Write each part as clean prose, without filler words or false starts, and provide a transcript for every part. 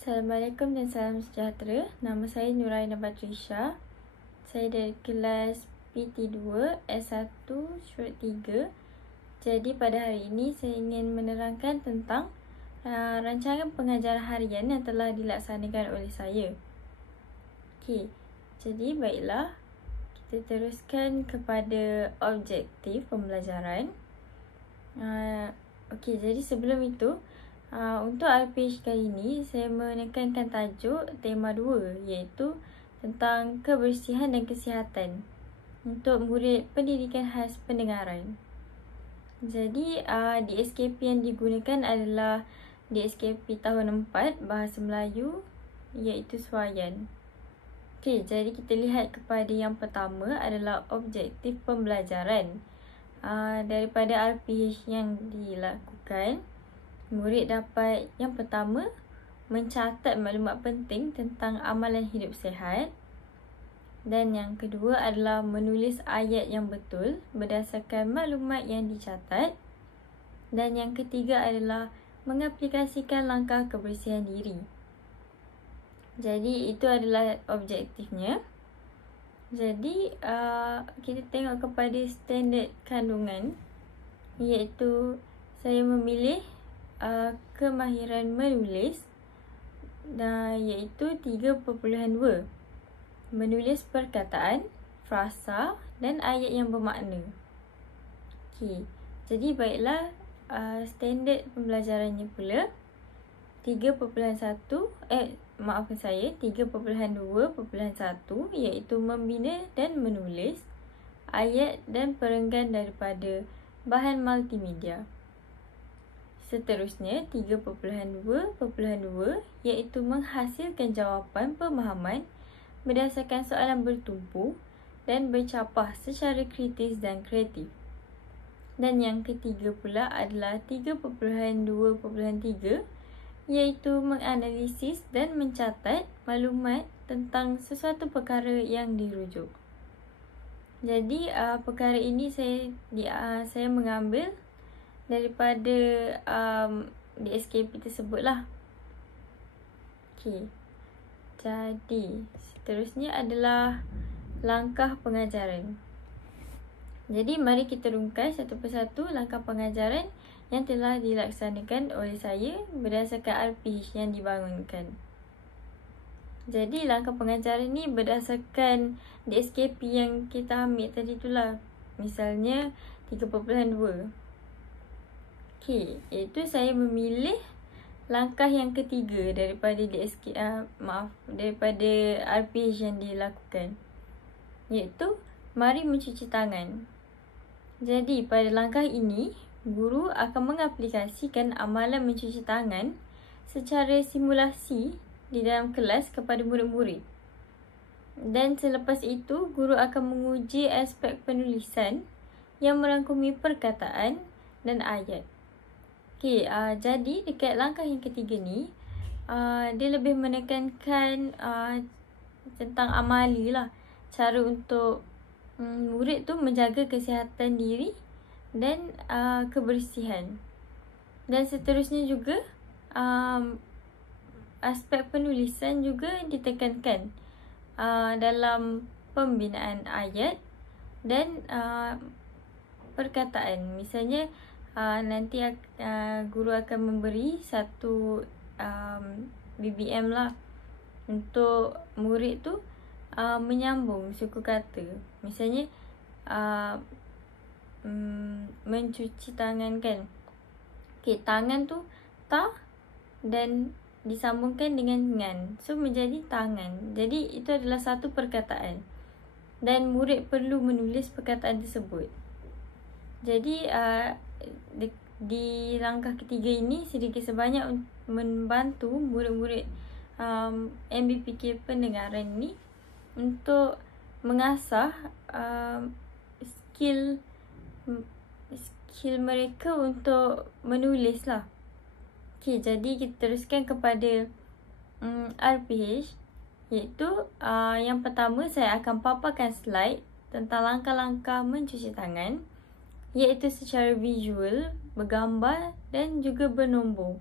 Assalamualaikum dan salam sejahtera. Nama saya Nuraina Batrisha. Saya dari kelas PT2 S1 Syurut 3. Jadi pada hari ini saya ingin menerangkan tentang rancangan pengajaran harian yang telah dilaksanakan oleh saya. Okey. Jadi baiklah, kita teruskan kepada objektif pembelajaran. Okey, jadi sebelum itu untuk RPH kali ini, saya menekankan tajuk tema 2 iaitu tentang kebersihan dan kesihatan untuk murid pendidikan khas pendengaran. Jadi DSKP yang digunakan adalah DSKP tahun 4 Bahasa Melayu iaitu Suayan. Okey, jadi kita lihat kepada yang pertama adalah objektif pembelajaran. Daripada RPH yang dilakukan, murid dapat yang pertama mencatat maklumat penting tentang amalan hidup sihat, dan yang kedua adalah menulis ayat yang betul berdasarkan maklumat yang dicatat, dan yang ketiga adalah mengaplikasikan langkah kebersihan diri. Jadi itu adalah objektifnya. Jadi kita tengok kepada standard kandungan, iaitu saya memilih kemahiran menulis iaitu 3.2, menulis perkataan, frasa dan ayat yang bermakna. Okey, jadi baiklah, standard pembelajarannya pula 3.1 3.2.1 iaitu membina dan menulis ayat dan perenggan daripada bahan multimedia. Seterusnya 3.2.2 iaitu menghasilkan jawapan pemahaman berdasarkan soalan bertumpu dan bercapah secara kritis dan kreatif. Dan yang ketiga pula adalah 3.2.3 iaitu menganalisis dan mencatat maklumat tentang sesuatu perkara yang dirujuk. Jadi perkara ini saya mengambil daripada DSKP tersebutlah. Okey. Jadi seterusnya adalah langkah pengajaran. Jadi mari kita rungkai satu persatu langkah pengajaran yang telah dilaksanakan oleh saya berdasarkan RPH yang dibangunkan. Jadi langkah pengajaran ni berdasarkan DSKP yang kita ambil tadi itulah. Misalnya 3.2. Okey, iaitu saya memilih langkah yang ketiga daripada daripada RPH yang dilakukan, iaitu mari mencuci tangan. Jadi pada langkah ini, guru akan mengaplikasikan amalan mencuci tangan secara simulasi di dalam kelas kepada murid-murid. Dan selepas itu, guru akan menguji aspek penulisan yang merangkumi perkataan dan ayat. Okey, jadi dekat langkah yang ketiga ni, dia lebih menekankan tentang amali lah. Cara untuk murid tu menjaga kesihatan diri dan kebersihan. Dan seterusnya juga aspek penulisan juga ditekankan dalam pembinaan ayat dan perkataan. Misalnya nanti guru akan memberi satu BBM lah untuk murid tu menyambung suku kata. Misalnya mencuci tangan kan. Okey, tangan tu ta dan disambungkan dengan ngan. So menjadi tangan. Jadi itu adalah satu perkataan. Dan murid perlu menulis perkataan tersebut. Jadi di langkah ketiga ini sedikit sebanyak membantu murid-murid MBPK pendengaran ni untuk mengasah skill mereka untuk menulis lah. Okey, jadi kita teruskan kepada RPH, iaitu yang pertama saya akan paparkan slide tentang langkah-langkah mencuci tangan, iaitu secara visual, bergambar dan juga bernombor.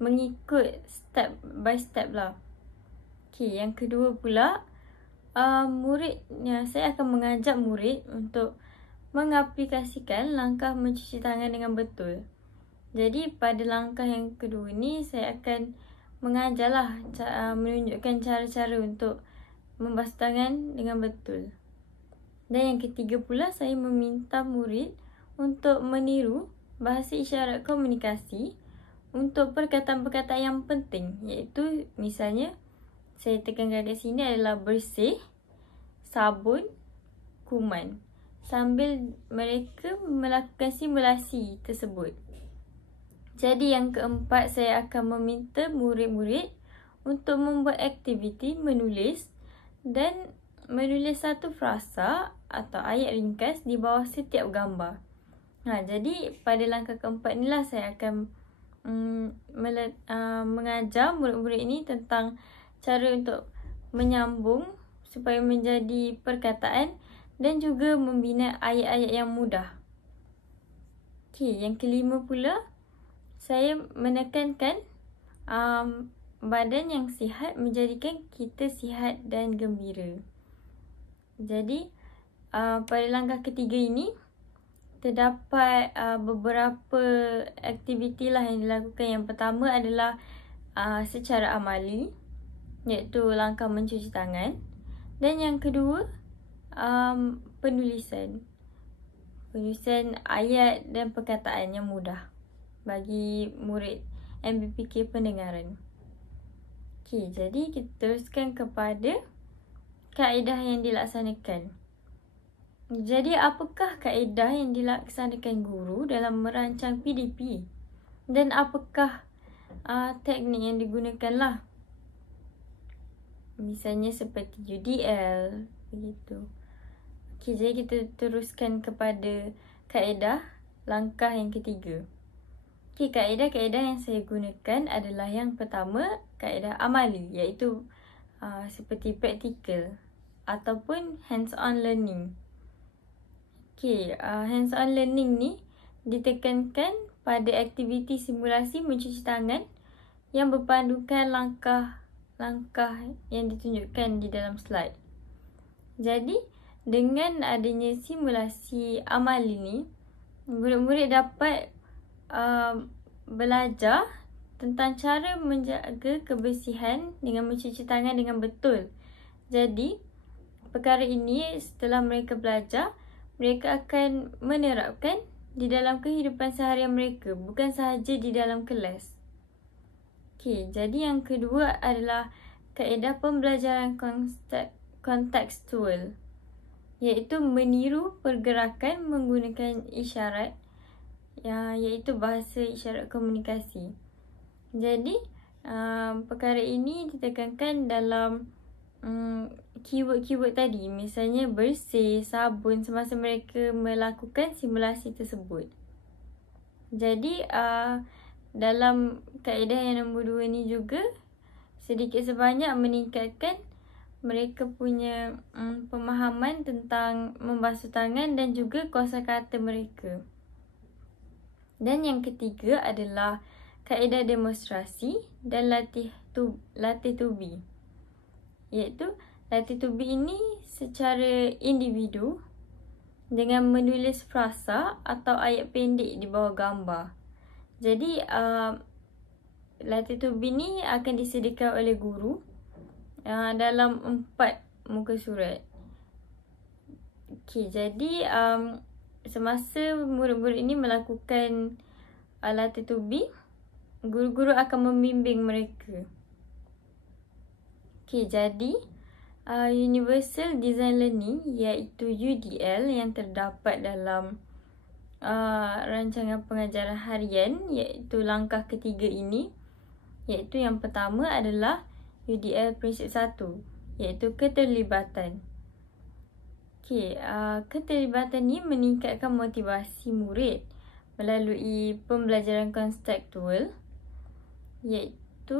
mengikut step by step lah. Okay, yang kedua pula, saya akan mengajak murid untuk mengaplikasikan langkah mencuci tangan dengan betul. Jadi pada langkah yang kedua ni, saya akan mengajarlah, menunjukkan cara-cara untuk membasuh tangan dengan betul. Dan yang ketiga pula, saya meminta murid untuk meniru bahasa isyarat komunikasi untuk perkataan-perkataan yang penting, iaitu misalnya saya tekankan kat sini adalah bersih, sabun, kuman, sambil mereka melakukan simulasi tersebut. Jadi yang keempat, saya akan meminta murid-murid untuk membuat aktiviti menulis dan menulis satu frasa atau ayat ringkas di bawah setiap gambar. Jadi pada langkah keempat inilah saya akan mengajar murid-murid ini tentang cara untuk menyambung supaya menjadi perkataan dan juga membina ayat-ayat yang mudah. Okay, yang kelima pula, saya menekankan badan yang sihat menjadikan kita sihat dan gembira. Jadi pada langkah ketiga ini, terdapat beberapa aktiviti lah yang dilakukan. Yang pertama adalah secara amali, iaitu langkah mencuci tangan. Dan yang kedua, penulisan ayat dan perkataan yang mudah bagi murid MBPK pendengaran. Okay, jadi kita teruskan kepada kaedah yang dilaksanakan. Jadi apakah kaedah yang dilaksanakan guru dalam merancang PDP? Dan apakah teknik yang digunakan lah? Misalnya seperti UDL, begitu. Okay, jadi kita teruskan kepada kaedah langkah yang ketiga. Okay, kaedah-kaedah yang saya gunakan adalah yang pertama, kaedah amali, iaitu seperti praktikal ataupun hands-on learning. Okay, hands-on learning ni ditekankan pada aktiviti simulasi mencuci tangan yang berpandukan langkah yang ditunjukkan di dalam slide. Jadi, dengan adanya simulasi amali ni, murid-murid dapat belajar tentang cara menjaga kebersihan dengan mencuci tangan dengan betul. Jadi, perkara ini setelah mereka belajar, mereka akan menerapkan di dalam kehidupan seharian mereka, bukan sahaja di dalam kelas. Okay, jadi yang kedua adalah kaedah pembelajaran kontekstual, iaitu meniru pergerakan menggunakan isyarat, iaitu bahasa isyarat komunikasi. Jadi, perkara ini ditekankan dalam keyword-keyword tadi, misalnya bersih, sabun, semasa mereka melakukan simulasi tersebut. Jadi, dalam kaedah yang nombor 2 ni juga sedikit sebanyak meningkatkan mereka punya pemahaman tentang membasuh tangan dan juga kosakata mereka. Dan yang ketiga adalah kaedah demonstrasi dan latih to be, iaitu latih to be ini secara individu dengan menulis frasa atau ayat pendek di bawah gambar. Jadi, latih to be ni akan disediakan oleh guru dalam 4 muka surat. Okay, jadi semasa murid-murid ini melakukan latih to be, guru-guru akan membimbing mereka. Okay, jadi Universal Design Learning, iaitu UDL, yang terdapat dalam rancangan pengajaran harian, iaitu langkah ketiga ini, iaitu yang pertama adalah UDL prinsip 1, iaitu keterlibatan. Okay, keterlibatan ni meningkatkan motivasi murid melalui pembelajaran konseptual, iaitu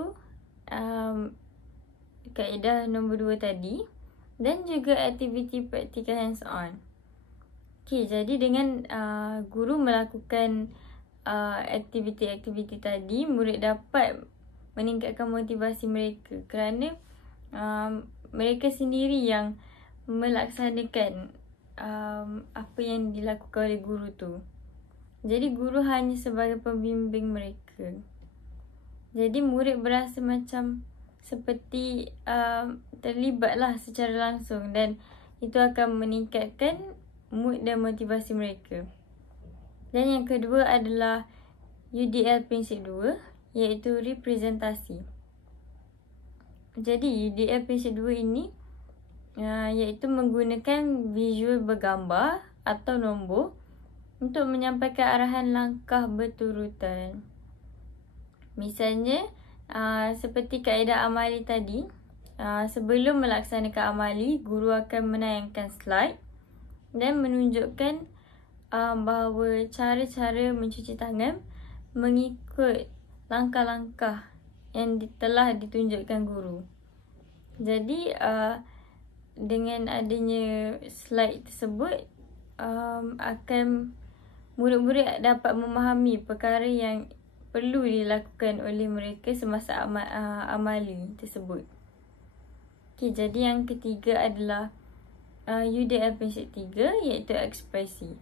kaedah nombor 2 tadi, dan juga aktiviti praktikal hands-on. Okay, jadi dengan guru melakukan aktiviti-aktiviti tadi, murid dapat meningkatkan motivasi mereka, kerana mereka sendiri yang melaksanakan apa yang dilakukan oleh guru tu. Jadi guru hanya sebagai pembimbing mereka. Jadi murid berasa macam seperti terlibatlah secara langsung, dan itu akan meningkatkan mood dan motivasi mereka. Dan yang kedua adalah UDL prinsip 2, iaitu representasi. Jadi UDL prinsip 2 ini iaitu menggunakan visual bergambar atau nombor untuk menyampaikan arahan langkah berturutan. Misalnya seperti kaedah amali tadi, sebelum melaksanakan amali, guru akan menayangkan slide dan menunjukkan bahawa cara-cara mencuci tangan mengikut langkah-langkah yang telah ditunjukkan guru. Jadi dengan adanya slide tersebut, akan murid-murid dapat memahami perkara yang perlu dilakukan oleh mereka semasa amali tersebut. Okay, jadi yang ketiga adalah UDL prinsip 3, iaitu ekspresi.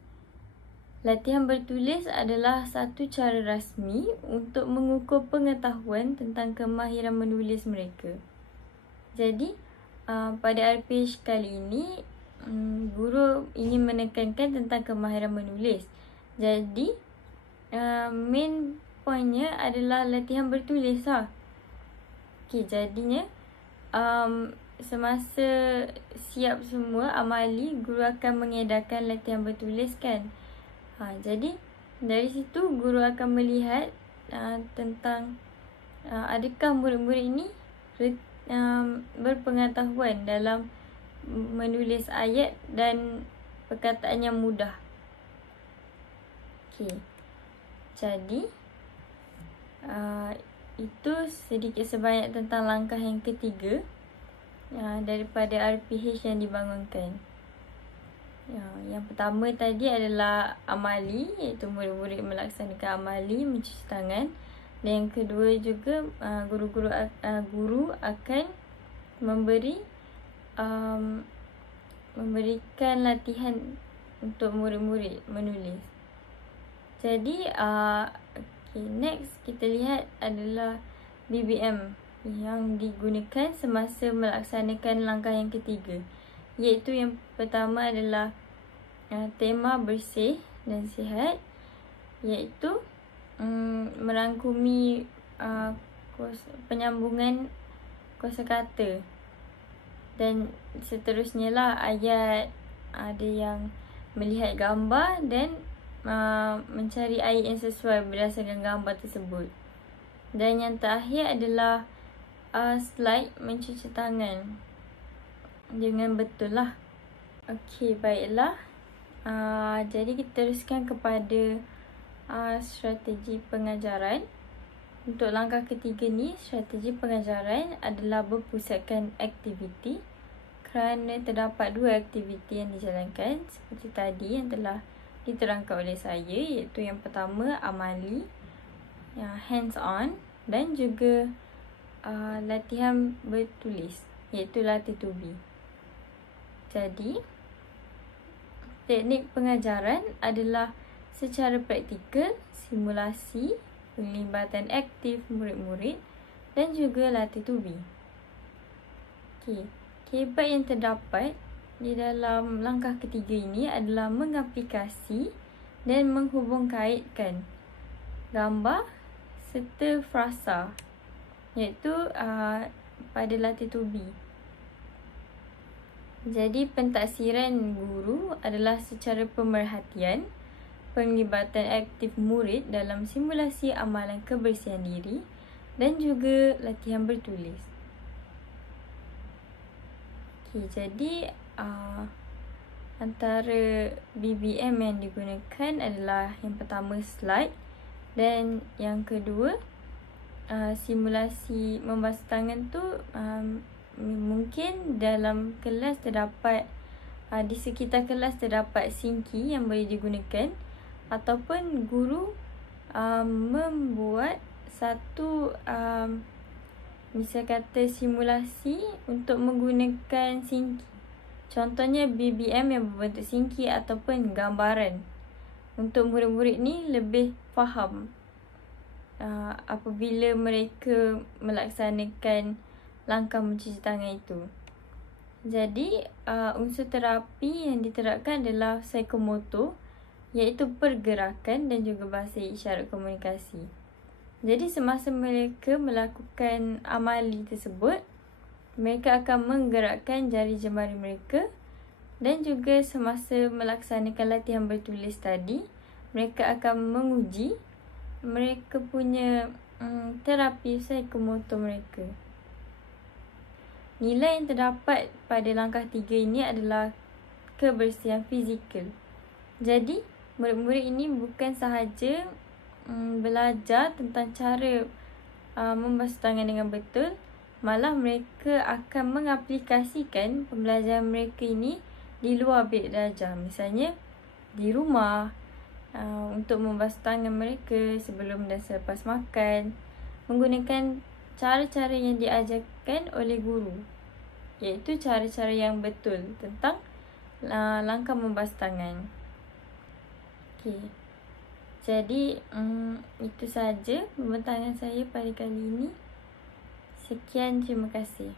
Latihan bertulis adalah satu cara rasmi untuk mengukur pengetahuan tentang kemahiran menulis mereka. Jadi, pada RPH kali ini, guru ingin menekankan tentang kemahiran menulis. Jadi, main pointnya adalah latihan bertulis lah. Okay, jadinya, semasa siap semua amali, guru akan mengedarkan latihan bertulis kan. Jadi dari situ guru akan melihat tentang adakah murid-murid ini berpengetahuan dalam menulis ayat dan perkataan yang mudah. Okay. Jadi itu sedikit sebanyak tentang langkah yang ketiga daripada RPH yang dibangunkan. Yang pertama tadi adalah amali, iaitu murid-murid melaksanakan amali mencuci tangan. Dan yang kedua juga guru akan memberikan latihan untuk murid-murid menulis. Jadi next kita lihat adalah BBM yang digunakan semasa melaksanakan langkah yang ketiga, iaitu yang pertama adalah tema bersih dan sihat, iaitu merangkumi penyambungan kosakata dan seterusnya lah ayat, ada yang melihat gambar dan mencari ayat yang sesuai berdasarkan gambar tersebut. Dan yang terakhir adalah slide mencuci tangan dengan betul lah. Okey, baiklah. Jadi kita teruskan kepada strategi pengajaran. Untuk langkah ketiga ni, strategi pengajaran adalah berpusatkan aktiviti, kerana terdapat 2 aktiviti yang dijalankan seperti tadi yang telah diterangkan oleh saya, iaitu yang pertama amali, hands on, dan juga latihan bertulis, iaitu latih to be. Jadi, teknik pengajaran adalah secara praktikal, simulasi, penglibatan aktif murid-murid dan juga latih to be. Okay. Hebat yang terdapat di dalam langkah ketiga ini adalah mengaplikasi dan menghubungkaitkan gambar serta frasa, iaitu pada latih to be. Jadi pentaksiran guru adalah secara pemerhatian, penglibatan aktif murid dalam simulasi amalan kebersihan diri dan juga latihan bertulis. Okay, jadi antara BBM yang digunakan adalah yang pertama slide, dan yang kedua simulasi membasuh tangan tu mungkin dalam kelas terdapat di sekitar kelas terdapat sinki yang boleh digunakan, ataupun guru membuat satu misal kata simulasi untuk menggunakan sinki. Contohnya BBM yang berbentuk sinki ataupun gambaran. Untuk murid-murid ni lebih faham apabila mereka melaksanakan langkah mencuci tangan itu. Jadi, unsur terapi yang diterapkan adalah psikomotor, iaitu pergerakan dan juga bahasa isyarat komunikasi. Jadi, semasa mereka melakukan amali tersebut, mereka akan menggerakkan jari jemari mereka, dan juga semasa melaksanakan latihan bertulis tadi, mereka akan menguji mereka punya terapi psikomotor mereka. Nilai yang terdapat pada langkah 3 ini adalah kebersihan fizikal. Jadi, murid-murid ini bukan sahaja belajar tentang cara membasuh tangan dengan betul, malah mereka akan mengaplikasikan pembelajaran mereka ini di luar bilik darjah. Misalnya, di rumah, untuk membasuh tangan mereka sebelum dan selepas makan, menggunakan cara-cara yang diajarkan oleh guru, iaitu cara-cara yang betul tentang langkah membasuh tangan. Okey. Jadi, itu sahaja pembentangan saya pada kali ini. Sekian, terima kasih.